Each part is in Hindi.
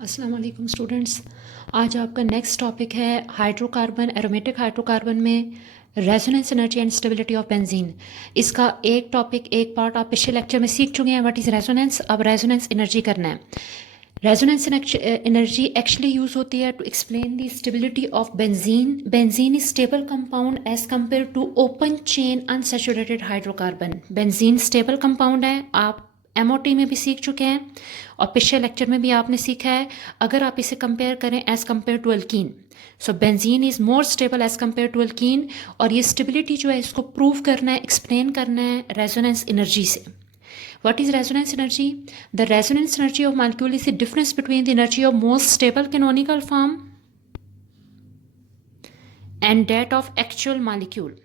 अस्सलाम वालेकुम स्टूडेंट्स। आज आपका नेक्स्ट टॉपिक है हाइड्रोकार्बन, एरोमेटिक हाइड्रोकार्बन में resonance energy and stability of benzene. इसका एक टॉपिक, एक पार्ट आप पिछले लेक्चर में सीख चुके हैं, व्हाट इज़ रेजोनेंस। अब रेजोनेंस एनर्जी करना है। रेजोनेंस एनर्जी एक्चुअली यूज़ होती है to explain the stability of benzene. Benzene is stable compound as compare to open chain unsaturated hydrocarbon. Benzene stable compound है, आप एमओटी में भी सीख चुके हैं और पिछले लेक्चर में भी आपने सीखा है। अगर आप इसे कंपेयर करें as compare to alkene, so benzene is more stable as compare to alkene. और ये स्टेबिलिटी जो है इसको प्रूव करना है, एक्सप्लेन करना है रेजोनेंस एनर्जी से। What is resonance energy? The resonance energy of molecule is the difference between the energy of most stable canonical form and that of actual molecule.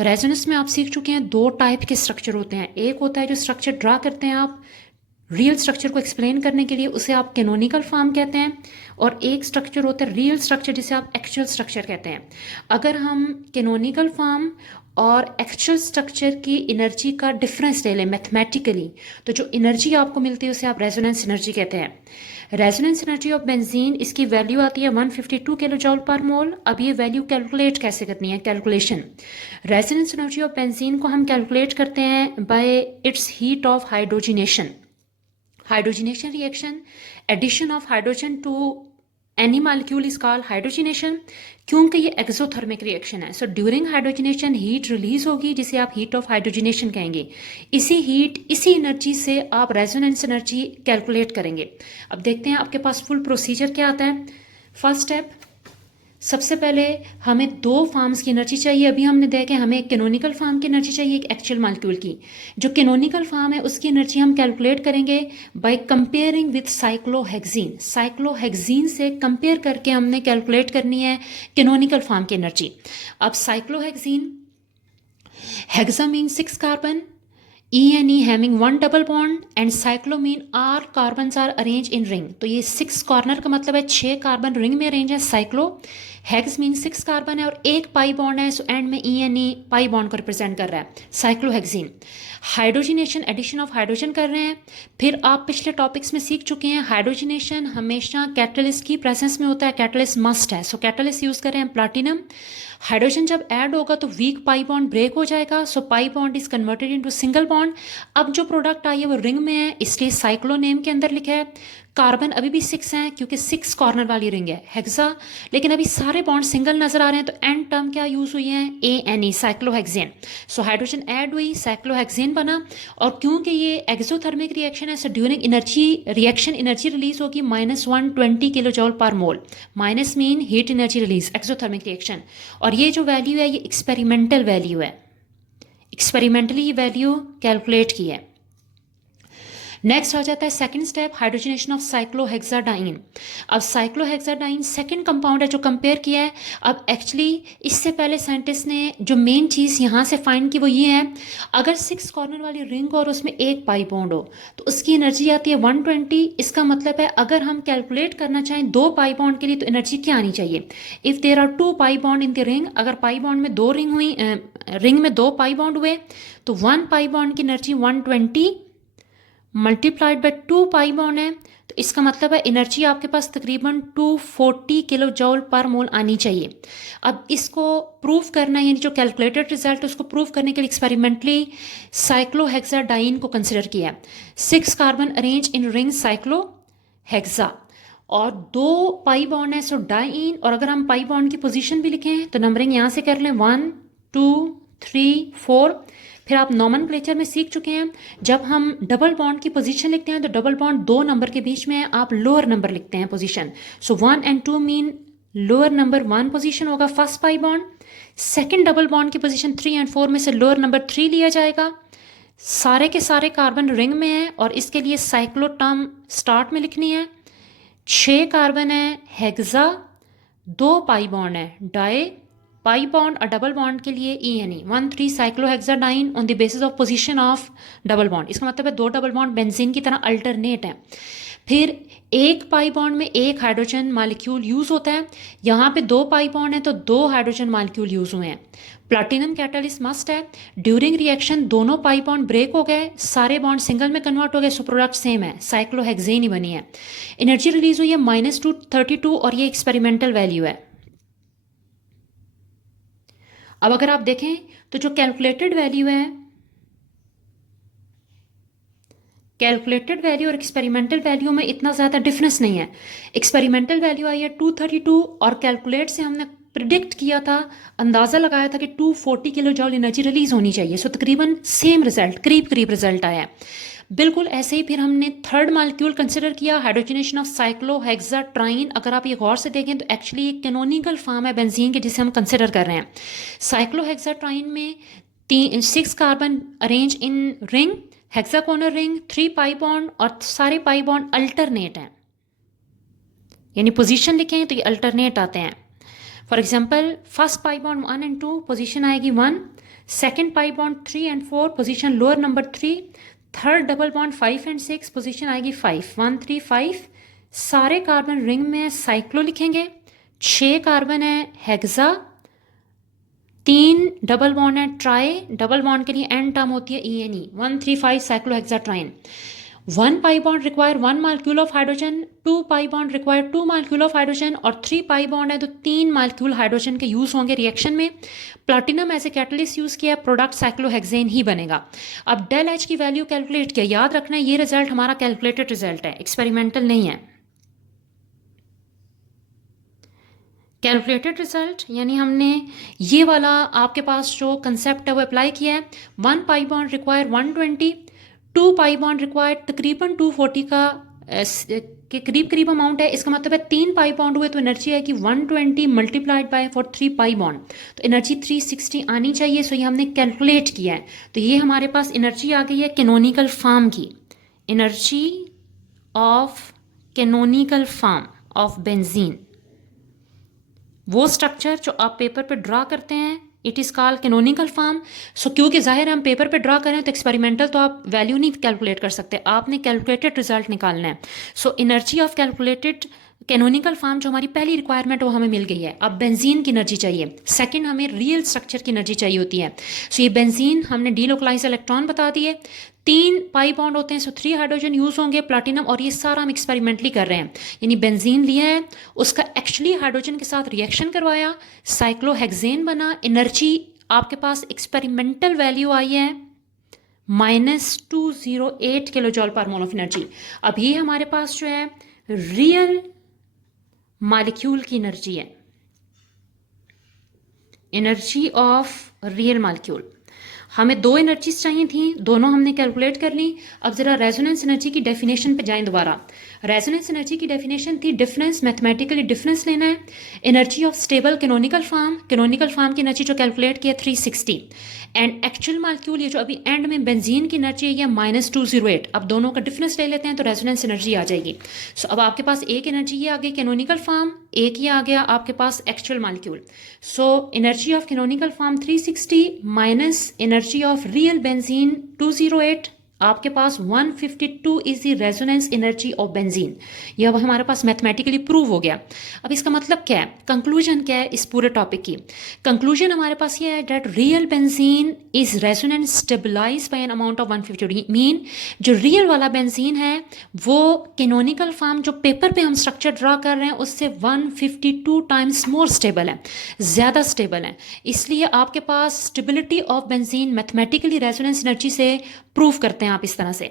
Resonance में आप सीख चुके हैं दो टाइप के स्ट्रक्चर होते हैं। एक होता है जो स्ट्रक्चर ड्रा करते हैं आप रियल स्ट्रक्चर को एक्सप्लेन करने के लिए, उसे आप कैनोनिकल फॉर्म कहते हैं। और एक स्ट्रक्चर होता है रियल स्ट्रक्चर, जिसे आप एक्चुअल स्ट्रक्चर कहते हैं। अगर हम कैनोनिकल फॉर्म और एक्चुअल स्ट्रक्चर की एनर्जी का डिफरेंस ले लें मैथमेटिकली, तो जो एनर्जी आपको मिलती है उसे आप रेजोनेंस एनर्जी कहते हैं। रेजोनेंस एनर्जी ऑफ बेंजीन, इसकी वैल्यू आती है 152 किलो जॉल पर मोल। अब ये वैल्यू कैलकुलेट कैसे करनी है, calculation. Resonance energy of benzene को हम कैलकुलेट करते हैं by its heat of hydrogenation. Hydrogenation reaction, addition of hydrogen to any molecule is called hydrogenation, क्योंकि ये एक्सोथर्मिक रिएक्शन है। So during hydrogenation heat release होगी, जिसे आप हीट ऑफ हाइड्रोजिनेशन कहेंगे। इसी हीट, इसी एनर्जी से आप रेजोनेंस एनर्जी कैलकुलेट करेंगे। अब देखते हैं आपके पास फुल प्रोसीजर क्या आता है। फर्स्ट स्टेप, सबसे पहले हमें दो फॉर्म्स की एनर्जी चाहिए। अभी हमने देखा हमें एक कैनोनिकल फॉर्म की एनर्जी चाहिए, एक एक्चुअल मॉलिक्यूल की। जो कैनोनिकल फॉर्म है उसकी एनर्जी हम कैलकुलेट करेंगे by comparing with cyclohexene. Cyclohexene से कंपेयर करके हमने कैलकुलेट करनी है कैनोनिकल फॉर्म की एनर्जी। अब cyclohexene, hexa mean 6 carbon, E having one double bond and cyclomine, all carbons are arranged in ring। तो ये 6 कॉर्नर का मतलब है 6 कार्बन रिंग में अरेंज है। साइक्लो हेक्स मीन 6 कार्बन है और एक पाई बॉन्ड है, सो एंड में E पाई बॉन्ड को रिप्रेजेंट कर रहा है, cyclohexene. Hydrogenation, addition of hydrogen कर रहे हैं। फिर आप पिछले टॉपिक्स में सीख चुके हैं हाइड्रोजिनेशन हमेशा कैटलिस्ट की प्रेजेंस में होता है, कैटलिस्ट मस्ट है। सो कैटलिस्ट यूज कर रहे हैं प्लाटिनम। हाइड्रोजन जब ऐड होगा तो वीक पाई बॉन्ड ब्रेक हो जाएगा, so pi bond is converted into single bond. अब जो प्रोडक्ट आई है वो रिंग में है, इसलिए साइक्लो नेम के अंदर लिखा है। कार्बन अभी भी 6 हैं क्योंकि 6 कॉर्नर वाली रिंग है हेक्सा, लेकिन अभी सारे बॉन्ड सिंगल नजर आ रहे हैं। तो एंड टर्म क्या यूज हुई है, ANE, cyclohexane. So hydrogen add हुई, साइक्लोहेक्सेन बना। और क्योंकि ये एक्सोथर्मिक रिएक्शन है, so during energy reaction energy release होगी -120 kilo joule per mole. Minus mean heat energy release, exothermic reaction. और ये जो वैल्यू है ये एक्सपेरिमेंटल वैल्यू है, एक्सपेरिमेंटली ये वैल्यू कैलकुलेट की है। नेक्स्ट आ जाता है second step, hydrogenation of cyclohexadiene. अब साइक्लोहेक्साडाइन सेकंड कंपाउंड है जो कंपेयर किया है। अब एक्चुअली इससे पहले साइंटिस्ट ने जो मेन चीज़ यहाँ से फाइंड की वो ये है, अगर 6 कॉर्नर वाली रिंग और उसमें एक पाई बॉन्ड हो तो उसकी एनर्जी आती है 120। इसका मतलब है अगर हम कैलकुलेट करना चाहें 2 पाई बॉन्ड के लिए तो एनर्जी क्या आनी चाहिए। If there are 2 pi bond in the ring, अगर पाई बॉन्ड में 2 रिंग हुई, रिंग में 2 पाई बॉन्ड हुए तो 1 पाई बॉन्ड की energy 120 multiplied by 2 pi bond है, तो इसका मतलब है एनर्जी आपके पास तकरीबन 240 किलो जॉल पर मोल आनी चाहिए। अब इसको प्रूव करना है, यानी जो कैलकुलेटेड रिजल्ट है उसको प्रूव करने के लिए एक्सपेरिमेंटली साइक्लोहेक्साडाइन को कंसिडर किया। 6 कार्बन अरेंज इन रिंग साइक्लोहेक्सा और 2 पाई बॉन्ड है, सो डाइन। और अगर हम पाई बॉन्ड की पोजीशन भी लिखें तो नंबरिंग यहाँ से कर लें 1 2 3 4। फिर आप नॉमेनक्लेचर में सीख चुके हैं, जब हम डबल बॉन्ड की पोजीशन लिखते हैं तो डबल बॉन्ड 2 नंबर के बीच में है, आप लोअर नंबर लिखते हैं position. So 1 and 2 mean lower number 1 position होगा first pi bond. Second double bond की पोजीशन 3 and 4 में से लोअर नंबर 3 लिया जाएगा। सारे के सारे कार्बन रिंग में है और इसके लिए साइक्लो टर्म स्टार्ट में लिखनी है। 6 कार्बन है हेक्सा, 2 पाई बॉन्ड है डाई, पाई बॉन्ड और डबल बॉन्ड के लिए ENE 1,3 cyclohexadiene on the basis of position of double bond. इसका मतलब है 2 डबल बॉन्ड बेंजीन की तरह अल्टरनेट है। फिर एक पाई बॉन्ड में एक हाइड्रोजन मॉलिक्यूल यूज़ होता है, यहाँ पे 2 पाई बॉन्ड है तो 2 हाइड्रोजन मॉलिक्यूल यूज़ हुए हैं। प्लैटिनम कैटालिस्ट मस्ट है। ड्यूरिंग रिएक्शन दोनों पाई बॉन्ड ब्रेक हो गए, सारे बॉन्ड सिंगल में कन्वर्ट हो गए, सो प्रोडक्ट सेम है, साइक्लोहेक्सेन ही बनी है। एनर्जी रिलीज हुई है -232 और ये एक्सपेरिमेंटल वैल्यू है। अब अगर आप देखें तो जो कैलकुलेटेड वैल्यू है, कैलकुलेटेड वैल्यू और एक्सपेरिमेंटल वैल्यू में इतना ज़्यादा डिफरेंस नहीं है। एक्सपेरिमेंटल वैल्यू आई है 232 और कैलकुलेट से हमने प्रिडिक्ट किया था, अंदाज़ा लगाया था कि 240 किलो जॉल एनर्जी रिलीज होनी चाहिए। सो तकरीबन सेम रिजल्ट, करीब करीब रिजल्ट आया है। बिल्कुल ऐसे ही फिर हमने थर्ड मालिक्यूल कंसिडर किया, हाइड्रोजनेशन ऑफ साइक्लोहेक्साट्राइन। अगर आप ये गौर से देखें तो एक्चुअली एक कैनोनिकल फॉर्म है बेंजीन के जिसे हम कंसिडर कर रहे हैं। साइक्लोहेक्साट्राइन में 6 carbon arrange in ring, hexagonal ring, 3 pi bond और सारे पाई बॉन्ड अल्टरनेट हैं, यानी पोजीशन लिखें तो ये अल्टरनेट आते हैं। For example first pi bond 1 and 2 position आएगी 1, second pi bond 3 and 4 position lower number 3, third double bond 5 and 6 position आएगी 5, 1 3 5। सारे कार्बन रिंग में साइक्लो लिखेंगे, 6 कार्बन है हेक्सा, 3 डबल बॉन्ड है ट्राई, डबल बॉन्ड के लिए एन टर्म होती है ENE, 1 3 5 cyclohexatriene. 1 pi bond require 1 molecule of hydrogen, 2 pi bond require 2 molecule of hydrogen और 3 पाई बॉन्ड है तो 3 मालिक्यूल हाइड्रोजन के यूज़ होंगे रिएक्शन में। Platinum as a catalyst use किया, प्रोडक्ट साइक्लोहेक्सेन ही बनेगा। अब डेल एच की वैल्यू कैलकुलेट किया, याद रखना है ये रिजल्ट हमारा कैलकुलेटेड रिजल्ट है, एक्सपेरिमेंटल नहीं है। कैलकुलेटेड रिजल्ट यानी हमने ये वाला आपके पास जो कंसेप्ट है वो अप्लाई किया है। 1 pi bond require 120, 2 pi bond require तकरीबन 240 का के करीब करीब अमाउंट है। इसका मतलब है 3 पाई बॉन्ड हुए तो एनर्जी आएगी 120 multiplied by for 3 pi bond, तो एनर्जी 360 आनी चाहिए। सो ये हमने कैलकुलेट किया है, तो ये हमारे पास एनर्जी आ गई है कैनोनिकल फॉर्म की, energy of canonical form of benzene. वो स्ट्रक्चर जो आप पेपर पे ड्रा करते हैं it is called canonical form. So क्योंकि जाहिर है हम पेपर पे ड्रा करें तो एक्सपेरिमेंटल तो आप वैल्यू नहीं कैलकुलेट कर सकते, आपने कैलकुलेटेड रिजल्ट निकालना है। सो energy of calculated canonical form जो हमारी पहली रिक्वायरमेंट वो हमें मिल गई है। अब बेंजीन की एनर्जी चाहिए, सेकंड हमें रियल स्ट्रक्चर की एनर्जी चाहिए होती है। सो ये बेंजीन हमने डीलोकलाइज इलेक्ट्रॉन बता दिए, 3 पाई बॉन्ड होते हैं, सो 3 हाइड्रोजन यूज़ होंगे, प्लैटिनम, और ये सारा हम एक्सपेरिमेंटली कर रहे हैं। यानी बेंजीन लिया है, उसका एक्चुअली हाइड्रोजन के साथ रिएक्शन करवाया, साइक्लोहेक्सेन बना, एनर्जी आपके पास एक्सपेरिमेंटल वैल्यू आई है -208 kilo joule per mole of energy. अब ये हमारे पास जो है रियल मॉलिक्यूल की एनर्जी है, एनर्जी ऑफ रियल मॉलिक्यूल। हमें 2 एनर्जीज चाहिए थी, दोनों हमने कैलकुलेट कर ली। अब जरा रेजोनेंस एनर्जी की डेफिनेशन पे जाएं दोबारा। रेजोनेंस एनर्जी की डेफिनेशन थी डिफरेंस, मैथमेटिकली डिफरेंस लेना है, energy of stable canonical form की एनर्जी जो कैलकुलेट किया 360 एंड एक्चुअल मॉलिक्यूल ये जो अभी एंड में बेंजीन की एनर्जी है ये -208। अब दोनों का डिफरेंस ले लेते हैं तो रेजोनेंस एनर्जी आ जाएगी। सो अब आपके पास एक एनर्जी ये आ गई कैनोनिकल फॉर्म, एक ये आ गया आपके पास actual molecule. So energy of canonical form 360 minus energy of real benzene 208, आपके पास 152 is the resonance energy of benzene. यह अब हमारे पास मैथमेटिकली प्रूव हो गया। अब इसका मतलब क्या है, कंक्लूजन क्या है इस पूरे टॉपिक की? कंक्लूजन हमारे पास ये है that real benzene is resonance stabilize by an amount of 150। Mean जो रियल वाला बेंजीन है वो कैनोनिकल फॉर्म जो पेपर पे हम स्ट्रक्चर ड्रा कर रहे हैं उससे 152 टाइम्स मोर स्टेबल है, ज़्यादा स्टेबल है। इसलिए आपके पास stability of benzene mathematically resonance energy से प्रूव करते हैं आप इस तरह से।